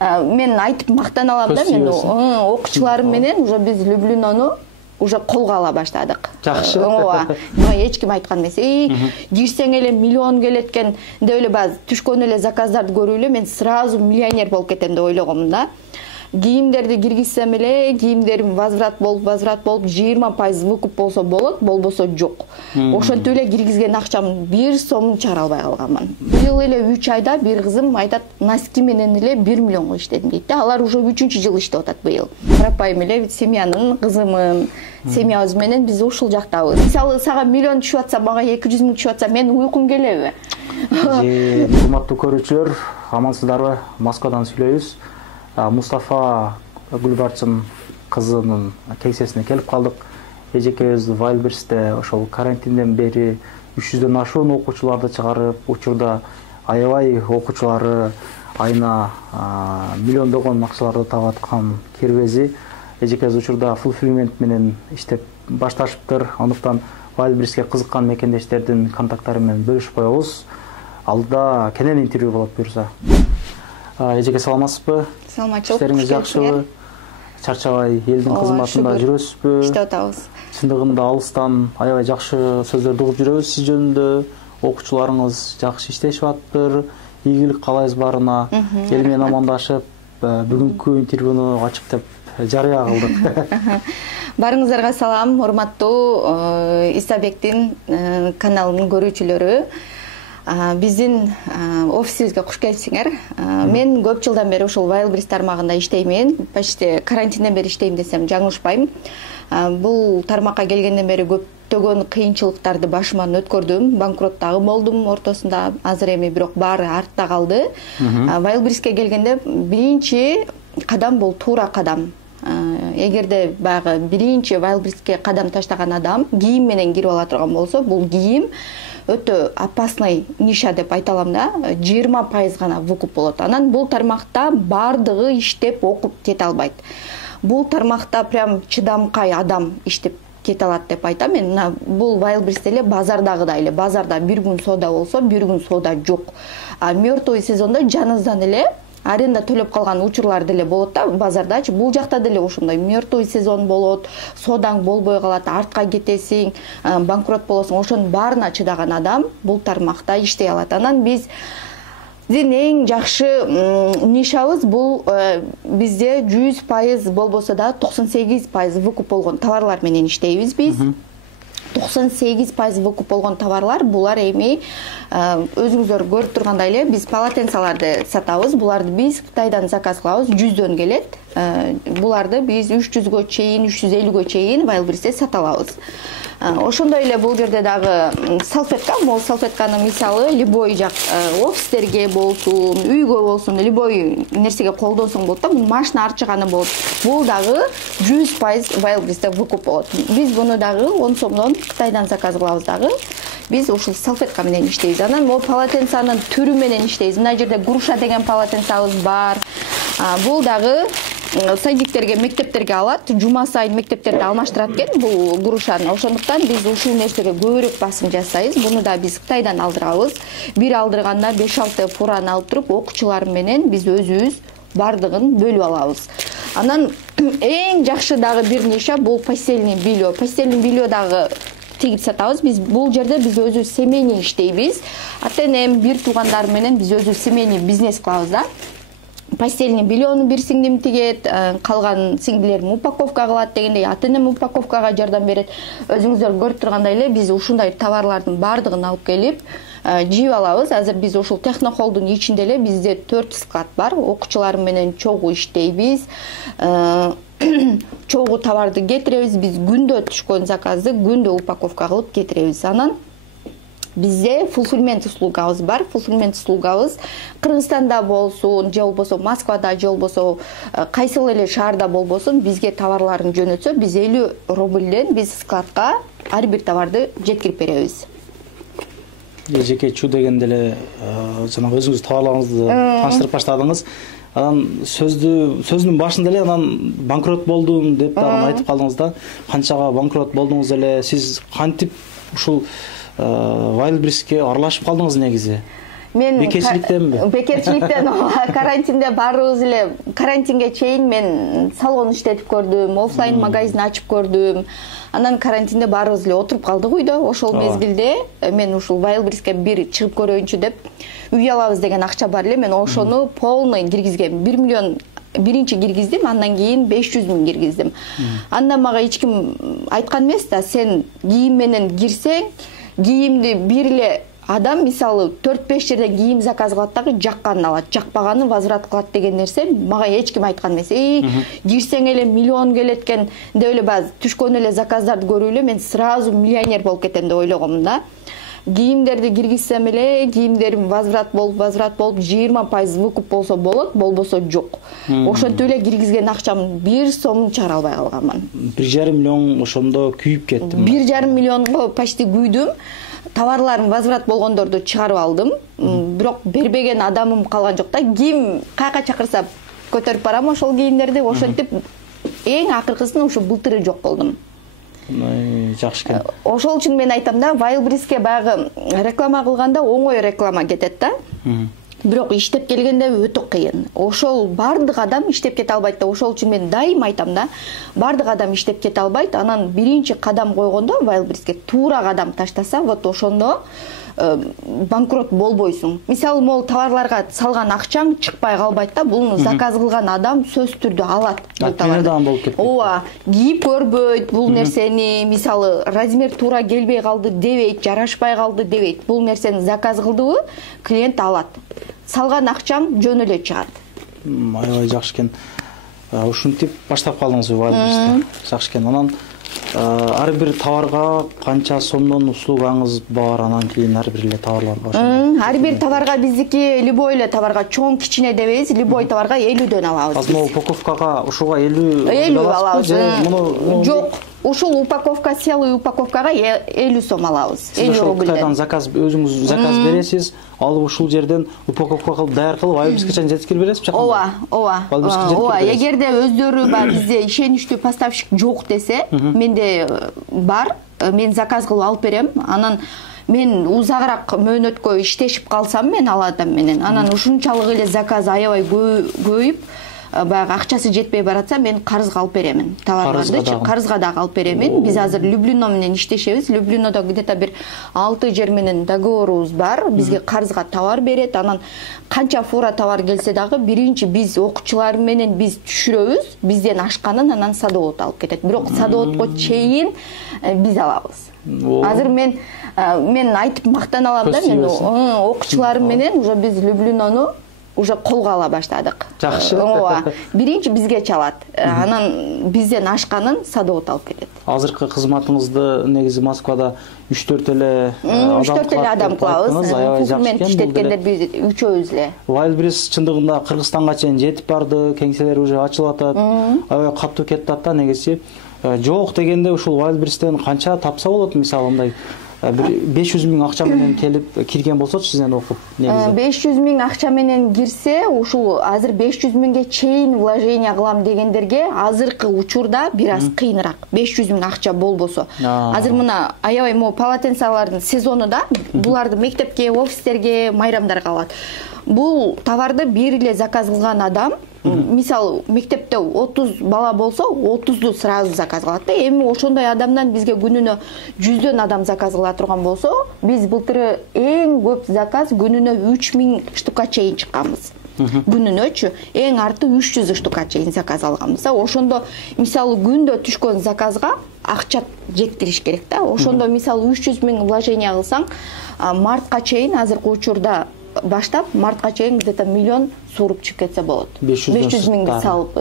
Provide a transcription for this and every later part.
Мен айтып мактана алам да, мен окуучуларым менен уже биз Люблинону уже колго ала баштадык. Жакшы. Ооба. Мага эч ким айткан эмес. Кирсең эле миллион келет экен деп эле бааз түшкөн эле заказдарды көрүп эле мен сразу миллионер болуп кетем деп ойлогомун да. Кийимдерди киргизсем эле кийимдерим возврат болуп 20% выкуп болсо болот, болбосо жок. Ошентип эле киргизген акчамдын 1 сомун чыгара албай калганмын. Быйыл эле 3 айда бир кызым айтат, носки менен эле 1 миллионго иштедим дейт да. Алар уже 3-жыл иштеп атат быйыл. Карапайым эле семьянын кызымын, семьябыз менен биз ушул жактабыз. Мисалы сага миллион түшүп атса, мага 200 миң түшүп атса, мен уйкум келеби? Урматтуу көрүүчүлөр, амансыздарбы? Москвадан сүйлөйбүз. Мустафа Гүлбарчын кызынын кеңсесине келип калдык. Эжекебиз Вайлберсте ошол карантинден бери 300дөн ашуун окуучуларды чыгарып, учурда аябай окуучулары айына миллиондогон акчаларды таап аткан Кирбези. Эжекебиз учурда fulfillment менен иштеп башташыптыр. Андыктан Вайлберске кызыккан мекендештердин контакттары менен бөлүшүп коебуз. Алдыда кенен интервью болот буюрса. Эжеке саламатсызбы? Саламатчылык. Işleriniz жакшыбы? Чарчабай элдин кызматында жүрөсүзбү? Иштеп атабыз. Чындыгында алыстан аябай жакшы сөздөрдү угуп жүрөбүз сиз жөнүндө. Окуучуларыңыз жакшы иштешип атыптыр. Ийгилик каалайбыз баарына. Эл менен амандашып, бүгүнкү интервьюну ачыктап жарыя кылдык. Барыңыздарга салам, урматтуу Исабектин каналынын көрүүчүлөрү. Биздин офисибизге куш келипсиңер. Мен көп жылдан бери ушул Wildberries тармагында иштеймин. Почти карантинден бери иштейм десем жаңылышпайм. Бул тармакка келгенден бери көптөгөн кыйынчылыктарды башыман өткөрдүм. Банкроттагы болдум ортосунда. Азыр эми бирок баары артта калды. Wildberriesке келгенде биринчи кадам бул туура кадам. Эгерде баягы биринчи Wildberriesке кадам таштаган адам кийим менен кирип ала турган болсо, бул кийим өтө опасный ниша деп айта алам да. 20% гана выкуп болот. Анан бул тармакта бардыгы иштеп окуп кете албайт. Бул тармакта прям чыдамкай адам иштеп кете алат деп айтам. Мен бул Wildberries эле базардагыдай эле. Базарда бир күн соода болсо, бир күн соода жок. Мёртвый сезондо жаныңыздан эле аренда төлөп калган учурлар деле болот да базардачы. Бул жакта деле ошондой мёртвый сезон болот, соодаң болбой калат, артка кетесиң, банкрот болосуң. Ошонун баарына чыдаган адам бул тармакта иштей алат. Анан биздин эң жакшы нишабыз бул бизде 100% болбосо да 98% выкуп болгон товарлар менен иштейбиз биз. 98% выкуп болгон товарлар, булар эми өзүңүздөр көрүп тургандай эле биз полотенцаларды сатабыз. Буларды биз Кытайдан заказ кылабыз, 100дөн келет. Буларды биз 300гө чейин, 350гө чейин Wildberriesте сата алабыз. Ошондой эле бул жерде дагы салфетка, могу салфетканы мисалы любой жак офистерге болсун, үйгө болсун, любой нерсеге колдонсоң болот да, бул машина арчыганы болот. Бул дагы 100% Wildberriesте выкуп болот. Биз буну дагы 10 сомдон Кытайдан заказ кылабыз дагы. Биз ушул салфетка менен иштейбиз. Анан могу полотенцанын түрү менен иштейбиз. Мына жерде груша деген полотенцабыз бар. Бул дагы садиктерге, мектептерге алат. Жума сайын мектептерде алмаштырат экен бул грушаны. Ошондуктан биз ушул нерсеге көбүрөөк басым жасайбыз. Буну да биз Кытайдан алдырабыз. Бир алдырганда 5-6 фураны алып туруп, окуучулар менен биз өзүбүз бардыгын бөлүп алабыз. Анан эң жакшы дагы бир ниша бул постельный белье. Постельный белье дагы тигип сатабыз. Биз бул жерде биз өзүбүз семейный иштейбиз. Ата-энем, бир туугандар менен биз өзүбүз семейный бизнес кылабыз да. Постельный бельену бир сиңдим тигет, калган сиңдилерим упаковка кылат дегендей, ата-энем упаковкага жардам берет. Өзүңүздөр көрүп тургандай эле биз ушундай товарлардын бардыгын алып келип жийип алабыз. Азыр биз ушул технохолдун ичинде эле бизде 4 склад бар. Окуучуларым менен чогуу иштейбиз. Чогуу товарды кетиребиз. Биз күндө түшкөн заказды күндө упаковка кылып кетиребиз. Анан бизде fulfillment услугабыз бар. Fulfillment услугабыз Кыргызстанда болсун, же болбосо Москвада, же болбосо кайсыл эле шаарда болбосун, бизге товарларын жөнөтсө, биз 50 рубльден биз складка ар бир товарды жеткирип беребиз. Эжеке чу дегенде эле жана өзүңүз товарларыңызды таныштырып баштадыңыз. Анан сөздүн башында эле анан банкрот болдум деп дагы айтып калдыңыз да. Канчага банкрот болдуңуз эле, сиз кантип ушул Wildberriesке аралашып калдыңыз негизи? мен бекерчиликтенби? Бекерчиликтен. Карантинде баарыбыз эле карантинге чейин мен салон иштетип көрдүм, офлайн магазин ачып көрдүм. Анан карантинде баарыбыз эле отуруп калдык үйдө. Ошол мезгилде мен ушул Wildberriesке бир чыгып көрөйүнчү деп үй алабыз деген акча бар эле. Мен ошону полный киргизгем. 1 миллион биринчи киргиздим, андан кийин 500 000 киргиздим. Анда мага эч ким айткан эмес да, сен кийим менен кирсең, кийимди бир эле адам мисалы 4-5 жерден кийим заказ кылат дагы жакканын алат, жакпаганын возврат кылат деген нерсе мага эч ким айткан эмес. Кирсең эле миллион келет экен деп эле бааз түшкөн эле заказдарды көрүп эле мен сразу миллионер болуп кетем деп ойлогом да. Кийимдерди киргизсем эле кийимдерим возврат болуп 20% выкуп болсо болот, болбосо жок. Ошентип эле киргизген акчамдын 1 сомун чыгара албай калганмын. 1,5 миллион ошондо күйүп кетти. 1,5 миллионго почти күйдүм. Товарларым возврат болгондорду чыгарып алдым. Бирок бербеген адамым калган жок да. Ким кайка чакырса көтөрүп барам ошол кийимдерди. Ошентип эң акыркысын ушу былтыры жок болдум. Жакшы экен. Ошол үчүн мен айтам да, Wildberriesке баягы реклама кылганда оңой реклама кетет да. Бирок иштеп келгенде өтө кыйын. Ошол бардык адам иштеп кете албайт да. Ошол үчүн мен дайым айтам да, бардык адам иштеп кете албайт. Анан биринчи кадам койгондо Wildberriesке туура кадам таштаса, вот ошондо банкрот болбойсуң. Мисалы, могул товарларга салган акчаң чыкпай калбайт да. Буну заказ кылган адам сөзсүз түрдө алат. Ооба, кийип көрбөйт бул нерсени, мисалы, размер туура келбей калды дебейт, жарашпай калды дебейт. Бул нерсени заказ кылдыбы, клиент алат. Салган акчаң жөн эле чыгат. Аябай жакшы экен. Ушинтип баштап калдыңыз Wildberriesте. Жакшы экен. Анан ар бир товарга канча сомдон услугаңыз бар, анан кийин ар бир эле товарларга? Ар бир товарга биздики любой эле товарга чоң кичине дебейбиз, любой товарга 50дөн алабыз. Азыр могу упаковкага ушуга 50 алабыз. Жок, ушул упаковка, целый упаковкага 50 сом алабыз. 50 рубль. Кытайдан заказ, өзүңүз заказ бересиз, алып ушул жерден упаковка кылып даяр кылып Wildberriesке чейин жеткирип бересизби? Ооба. Эгерде өздөрү бизде ишеничтүү поставщик жок десе, менде бар, мен заказ кылып алып берем. Анан мен узагыраак мөөнөткө иштешип калсам мен ал адам менен, анан ушунчалык эле заказ аябай көбөйүп, баягы акчасы жетпей баратса, мен карызга алып беремин. Товарларды карызга дагы алып беремин. Биз азыр Люблино менен иштешебиз. Люблинодо где-то бир 6 жер менен договорубуз бар. Бизге карызга товар берет. Анан канча фура товар келсе дагы биринчи биз окуучулар менен биз түшүрөбүз. Бизден ашканын анан садовод алып кетет. Бирок садоводго чейин биз алабыз. Азыр мен айтып мактана алам да, мен окуучуларым менен уже биз Люблинону уже колго ала баштадык. Жакшы. Ооба. Биринчи бизге чалат. Анан бизден ашканын садовод алып кетет. Азыркы кызматыңызды негизи Москвада 3-4 эле адам кылабыз. Аябай жакшы экен. Иштеткендер биз үчөөбүз эле. Wildberries чындыгында Кыргызстанга чейин жетип барды, кеңселер уже ачылып атат. Аябай катуу кетип атат да негизи. Жок дегенде ушул Wildberriestен канча тапса болот, мисалы мындай 500 000 акча менен келип кирген болсочу сизден окуп негизи? 500 000 акча менен кирсе, ушул азыр 500 000ге чейин вложение кылам дегендерге азыркы учурда бир аз кыйыныраак. 500 000 акча болбосо. Азыр мына аябай могу полотенцалардын сезону да, буларды мектепке, офистерге, майрамдарга алат. Бул товарды бир эле заказ кылган адам, мисалы мектепте 30 бала болсо 30ду сразу заказ кылат да. Эми ошондой адамдан бизге күнүнө 100дөн адам заказ кыла турган болсо, биз былтыры эң көп заказ күнүнө 3000 штука чейин чыкканбыз. Күнүнөчү эң арты 300 штука чейин заказ алганбыз. Ошондо мисалы күндө түшкөн заказга акча жеткириш керек да. Ошондо мисалы 300 000 вложение кылсаң, мартка чейин азыркы учурда баштап мартка чейин где-то миллион сууруп чыгып кетсе болот. 500 000 салып,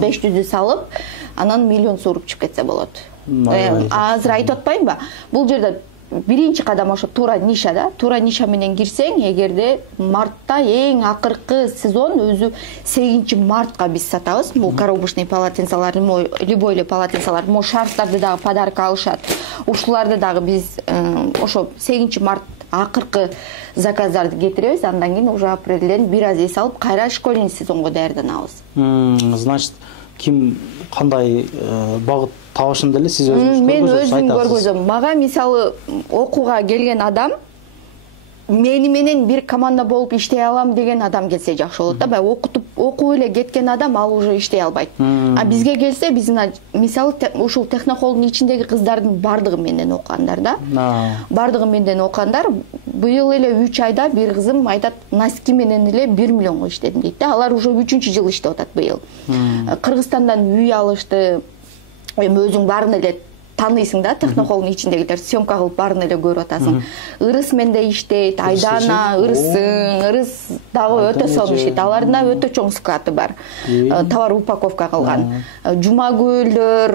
500 салып, анан миллион сууруп чыгып кетсе болот. Азыр айтып атпаймынбы? Бул жерде биринчи кадам ошо туура ниша да. Туура ниша менен кирсең, эгерде мартта эң акыркы сезон өзү 8 мартка биз сатабыз. Бул коробочный полотенцалар, любой эле полотенцалар, шарфтарды дагы подарка алышат. Ушуларды дагы биз ошо 8 март акыркы заказдарды кетиребиз, андан кийин уже апрелден бир аз эс алып, кайра школьный сезонго даярданабыз. Значит, ким кандай багыт табышын деле сиз өзүңүз көргөзөсүз? Мен өзүм көргөзөм. Мага мисалы окууга келген адам мени менен бир команда болуп иштей алам деген адам келсе жакшы болот да. Баягы окуп эле кеткен адам ал уже иштей албайт. А бизге келсе, биз мисалы ушул технохолдун ичиндеги кыздардын бардыгы менден окугандар да. Бардыгы менден окугандар. Быйыл эле 3 айда бир кызым айтат, носки менен эле 1 миллионго иштедим дейт да. Алар уже 3-жыл иштеп атат быйыл. Кыргызстандан үй алышты. Эми өзүң баарын эле таныйсың да, технохолдун ичиндегилер, съемка кылып баарын эле көрүп атасың. Ырыс менде иштейт, Айдана, Ырыс дагы өтө сонун иштейт. Алардын да өтө чоң склады бар. Товар упаковка кылган. Жумагүлдөр,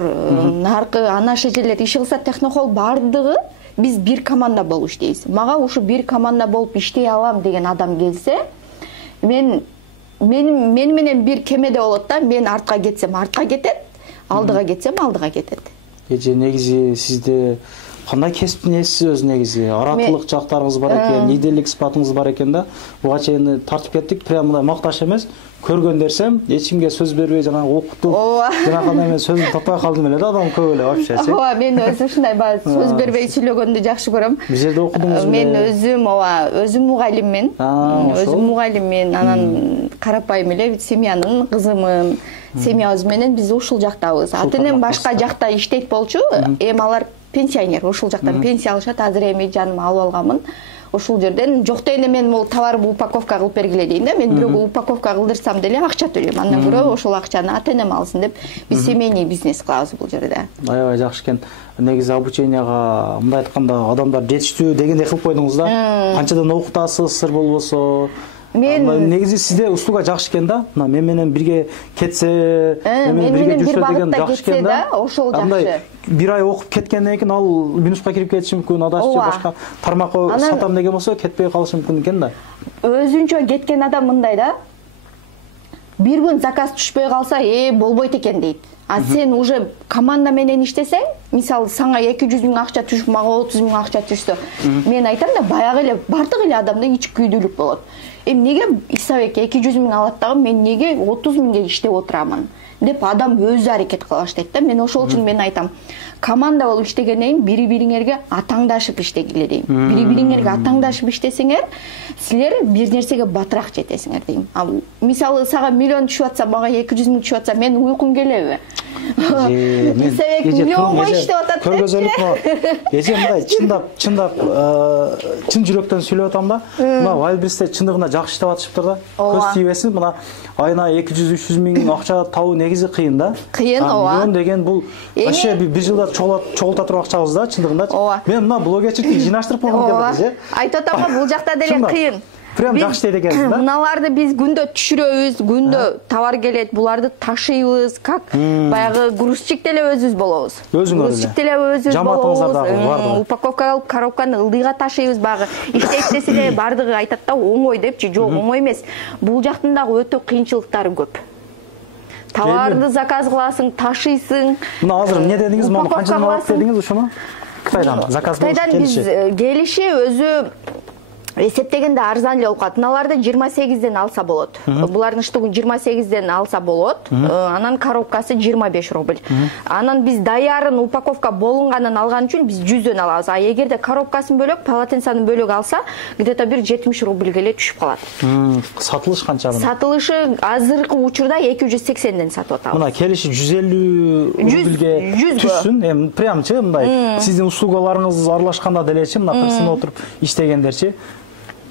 наркы анаш эжелер иши кылса технохол бардыгы биз бир команда болуп иштейбиз. Мага ушу бир команда болуп иштей алам деген адам келсе, мен менен бир кемеде болот да, мен артка кетсем артка кетет, алдыга кетсем алдыга кетет. Эже негизи сизде кандай кесиптин ээсисиз өзү негизи? Аратылык жактарыңыз бар экен, лидерлик сыпатыңыз бар экен да. Буга чейин тартып кеттик, прям мындай макташ эмес. Көргөн дерсем, эч кимге сөз бербей жана окутуп, жана кандай мен сөзүм таппай калдым эле да, адам көп эле вообще. Ооба, мен өзүм ушундай баягы сөз бербей сүйлөгөндү жакшы көрөм. Бир жерде окудуңуз беле? Мен өзүм мугалиммин. Өзүм мугалиммин, анан карапайым эле семьянын кызымын. Семьябыз менен биз ушул жактабыз. Ата-энем башка жакта иштейт болчу, эми алар пенсионер, ушул жактан пенсия алышат. Азыр эми жаныма алып алганмын. Ушул жерден жок дегенде мен бул товар упаковка кылып бергиле дейм да. Мен бирөөгө упаковка кылдырсам деле акча төлөйм. Андан көрө ошол акчаны ата-энем алсын деп биз семейный бизнес кылабыз бул жерде. Аябай жакшы экен. Негизи обученияга мындай айтканда адамдар жетиштүү дегендей кылып койдуңуз да. Канчадан окутасыз, сыр болбосо? Мен негизи сизде услуга жакшы экен да. Мына мен менен бирге кетсе, мен менен бирге жүрсө деген жакшы экен да. Ошол жакшы. Бир ай окуп кеткенден кийин ал минуска кирип кетиши мүмкүн, адаш же башка тармакка сатам деген болсо кетпей калышы мүмкүн экен да. Өзүнчө кеткен адам мындай да. Бир күн заказ түшпөй калса, болбойт экен дейт. А сен уже команда менен иштесең, мисалы саңа 200 000 акча түшүп, мага 30 000 акча түшсө, мен айтам да, баягы эле бардык эле адамда ич күйдүүлүк болот. Эми неге Исабек 200 000 алат дагы, мен неге 30 000ге иштеп отурамын деп адам өзү аракет кыла баштайт да. Мен ошол үчүн мен айтам, команда болуп иштегенден кийин бири-бириңерге атаңдашып иштегиле дейм. Бири-бириңерге атаңдашып иштесеңер, силер бир нерсеге батыраак жетесиңер дейм. Мисалы сага миллион түшүп атса, мага 200 000 түшүп атса, мен уйкум келеби? Исабек миллионго иштеп атат деп. Көргөзөлүк эже мындай чындап чын жүрөктөн сүйлөп атам да. Мына Вайлбристе чындыгында жакшы иштеп атышыптыр да. Көз тийбесин, мына айына 200-300 000 акча табуу негизи кыйын да. Кыйын, ооба. Миллион деген бул вообще бир жылда чогулта турган акчабыз да, чындыгында. Мен мына блогерчиликти жыйнаштырып койгум келди эже. Айтып атам, бул жакта деле кыйын. Прям жакшы иштейт экенсиз да. Мыналарды биз күндө түшүрөбүз, күндө товар келет, буларды ташыйбыз, как баягы грузчик деле өзүбүз болобуз. Грузчик деле өзүбүз болобуз. Упаковка алып, коробканы ылдыйга ташыйбыз, баягы иштейт десе бардыгы айтат да, оңой депчи. Жок, оңой эмес. Бул жактын дагы өтө кыйынчылыктары көп. Товарды заказ кыласың, ташыйсың. Мына азыр эмне дедиңиз, муну канчадан алат дедиңиз ушуну? Кытайдан заказ болуп келиши. Кытайдан биз келиши өзү эсептегенде арзан эле болуп калат. Мыналарды 28ден алса болот. Булардын штугун 28ден алса болот. Анан коробкасы 25 рубль. Анан биз даярын упаковка болунганын алган үчүн биз 100дөн алабыз. А эгерде коробкасын бөлөк, полотенцаны бөлөк алса, где-то бир 70 рубльге эле түшүп калат. Сатылыш канча мына? Сатылышы азыркы учурда 280ден сатып атабыз. Мына келиши 150 рубльге түшсүн. Эми прямчы мындай сиздин услугаларыңыз аралашканда делечи, мына Кыргызстанда отуруп иштегендерчи.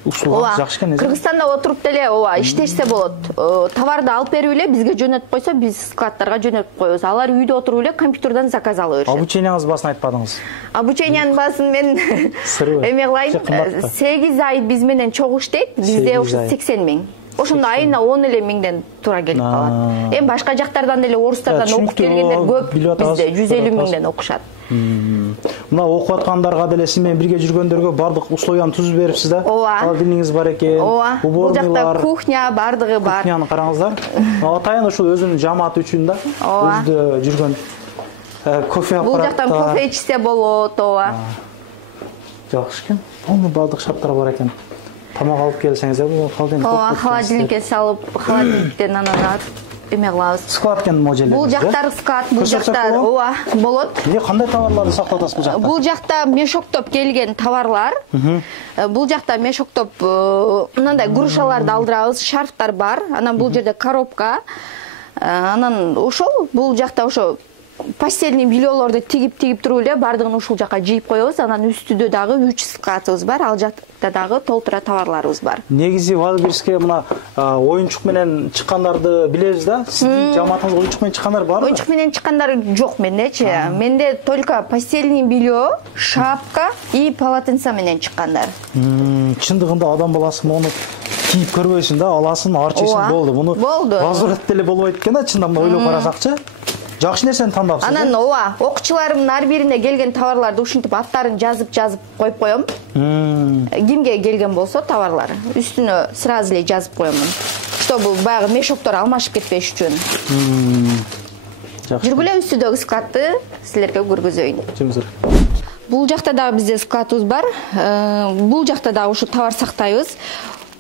Услуга жакшы экен. Кыргызстанда отуруп деле иштешсе болот. Товарды алып берип эле бизге жөнөтүп койсо, биз складтарга жөнөтүп коебуз. Алар үйдө отуруп эле компьютерден заказ ала беришет. Обучениянын баасын айтпадыңыз. Обучениянын баасын мен эме кылайын. 8 ай биз менен чогуу иштейт. Бизде ушу 80 000. Ошондо айына 10 эле миңден туура келип калат. Эми башка жактардан деле орустардан окуп келгендер көп. Бизде 150 000ден окушат. Мына окуп аткандарга деле сиз менен бирге жүргөндөргө бардык условияны түзүп берипсиз да. Холодильниңиз бар экен. Бул жакта кухня бардыгы бар. Кухняны караңыздар. Атайын ушул өзүнүн жамааты үчүн да. Өзүдө жүргөн кофе аппараты. Бул жактан кофе ичсе болот, Жакшы экен. Полный бардык шарттар бар экен. Тамак алып келсеңиз, бул холодильник. Холодильникке салып, холодильниктен анан эме кылабыз. Склад экен можелдер. Бул жактар склад, бул жактар ооба болот. Эмне кандай товарларды сактатасыз бул жакта? Бул жакта мешоктоп келген товарлар. Бул жакта мешоктоп мындай грушаларды алдырабыз, шарфтар бар. Анан бул жерде коробка. Анан ошол бул жакта ошо постельный бельелорду тигип туруп эле бардыгын ушул жака жыйып коебуз. Анан үстүдө дагы 3 складыбыз бар. Ал жакта дагы толтура товарларыбыз бар. Негизи Wildberriesке мына оюнчук менен чыккандарды билебиз да. Сиздин жамаатыңызга оюнчук менен чыккандар барбы? Оюнчук менен чыккандар жок мендечи. Менде только постельный белье, шапка и полотенце менен чыккандар. Чындыгында адам баласы муну кийип көрбөйсүң да, аласың, арчыйсың, болду. Муну базар деле болбойт экен да, чындап ойлоп карасакчы. Жакшы нерсени тандапсыз. Анан ооба, окуучуларымдын ар бирине келген товарларды ушинтип аттарын жазып коюп коем. Кимге келген болсо товарлар, үстүнө сразу эле жазып коем. Чтобы баягы мешоктор алмашып кетпеш үчүн. Жакшы. Жүргүлө үстүдөгү складты силерге көргөзөйүн. Жумсур. Бул жакта дагы бизде складыбыз бар. Бул жакта дагы ушу товар сактайбыз.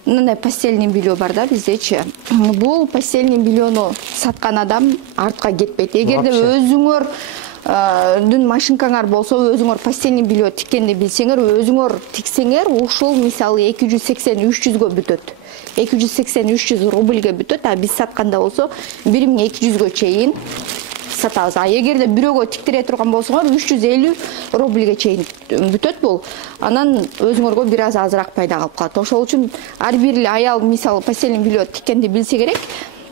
Мындай постельный белье бар да биздечи. Бул постельный бельену саткан адам артка кетпейт. Эгерде өзүңөр дүн машинкаңар болсо, өзүңөр постельный белье тиккенди билсеңер, өзүңөр тиксеңер, ушул мисалы 280-300гө бүтөт. 280-300 рубльге бүтөт, а биз сатканда болсо 1200гө чейин сатабыз. А эгерде бирөөгө тиктире турган болсоңор 350 рубльге чейин бүтөт бул. Анан өзүңөргө бир аз азыраак пайда калып калат. Ошол үчүн ар бир аял мисалы постельный белье тиккенди билсе керек.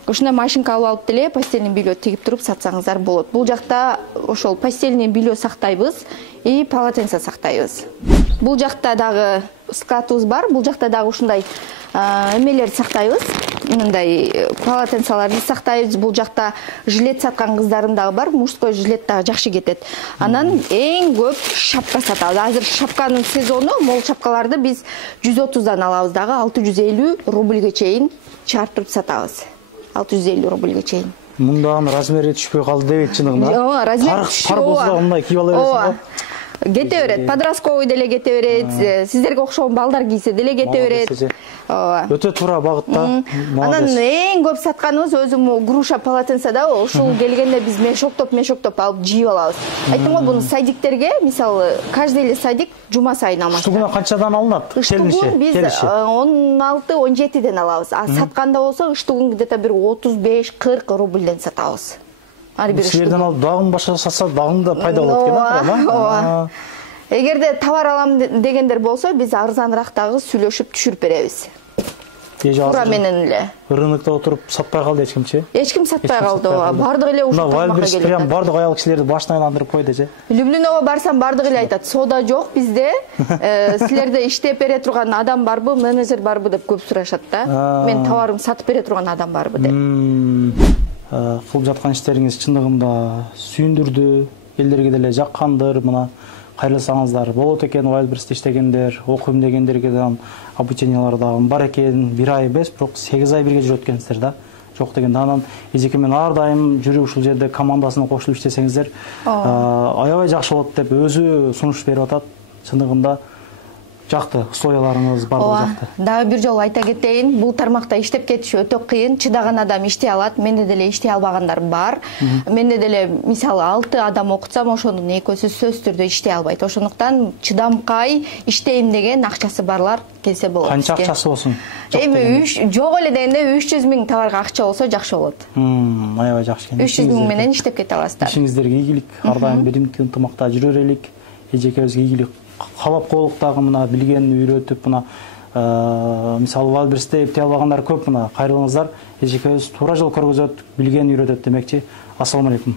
Ушундай машинка алып деле постельный белье тигип туруп сатсаңыздар болот. Бул жакта ошол постельный белье сактайбыз и полотенце сактайбыз. Бул жакта дагы складыбыз бар. Бул жакта дагы ушундай эмелерди сактайбыз. Мындай полотенцаларды сактайбыз. Бул жакта жилет саткан кыздарым дагы бар. Мужской жилет дагы жакшы кетет. Анан эң көп шапка сатабыз. Азыр шапканын сезону, мол шапкаларды биз 130дан алабыз дагы 650 рубльге чейин чартып сатабыз. 650 рубльге чейин. Мындагы размери түшпөй калды дебейт чындыгында. Ооба, размер пар болсо мындай кийип ала бересиң го. Кете берет, подростковый деле кете берет, сиздерге окшогон балдар кийсе деле кете берет. Ооба. Өтө туура багытта. Анан эң көп сатканыбыз өзүм груша полотенце да, ушул келгенде биз мешоктоп алып жыйып алабыз. Айттым го, буну садиктерге, мисалы, каждый эле садик жума сайын алмашат. Штугуна канчадан алынат? Штугун биз 16-17ден алабыз. А сатканда болсо штугун где-то бир 35-40 рубльден сатабыз. Силерден алып дагы башка сатса дагы да пайда болот экен, ооба. Эгерде товар алам дегендер болсо, биз арзаныраак дагы сүйлөшүп түшүрүп беребиз. Туура менен эле. Рынокто отуруп сатпай калды эч кимчи? Эч ким сатпай калды. Бардыгы эле ушул тармакка келет. Прям бардык аял кишилерди башына айландырып койду, Люблиноого барсам бардыгы эле айтат, сода жок bizde. Силерде иштеп бере турган адам барбы, менеджер барбы деп көп сурашат да. Мен товарым сатып бере турган адам барбы деп. Кылып жаткан иштериңиз чындыгында сүйүндүрдү, элдерге деле жаккандыр. Мына кайрылсаңыздар болот экен, Wildberriesте иштегендер, окуйм дегендерге да обучениялар да бар экен. 1 ай эмес, бирок 8 ай бирге жүрөт экенсиздер да. Жок дегенде анан эжекемен ар дайым жүрүп ушул жерде командасына кошулуп иштесеңиздер, аябай жакшы болот деп өзү сунуш берип атат. Чындыгында жакты, условияларыңыз бардыгы жакты. Дагы бир жолу айта кетейин, бул тармакта иштеп кетиш өтө кыйын. Чыдаган адам иштей алат, менде деле иштей албагандар бар. Менде деле мисалы 6 адам окутсам, ошонун экөөсү сөзсүз түрдө иштей албайт. Ошондуктан чыдамкай иштейм деген акчасы барлар келсе болот. Канча акчасы болсун? Жок эле дегенде 300 000 товарга акча болсо жакшы болот. Аябай жакшы экен. 300 000 менен иштеп кете аласыздар. Ишиңиздерге ийгилик, ар дайым биримдик ынтымакта жүрө берелик. Эжекебизге ийгилик каалап коелук дагы, мына билген үйрөтүп, мына мисалы Wildberriesте эптей албагандар көп, мына кайрылыңыздар. Эжекебиз туура жол көргөзөт, билген үйрөтөт демекчи. Ассаламу алейкум.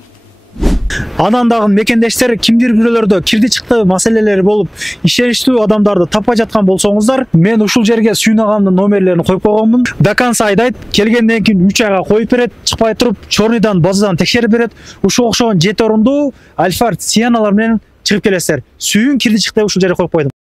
Анан дагы мекендештер кимдир бирөөлөрдө кирди чыкты маселелери болуп, ишеничтүү адамдарды таппай жаткан болсоңуздар, мен ушул жерге Сүйүн агамдын номерлерин коюп койгонмун. До конца айдайт, келгенден кийин 3 айга коюп берет, чыкпай туруп, чорныйдан, базадан текшерип берет. Ушул окшогон 7 орунду Альфард Сианалар менен чыгып келесиздер. Сүйүн кирди чыкты ушул жерге коюп койдум.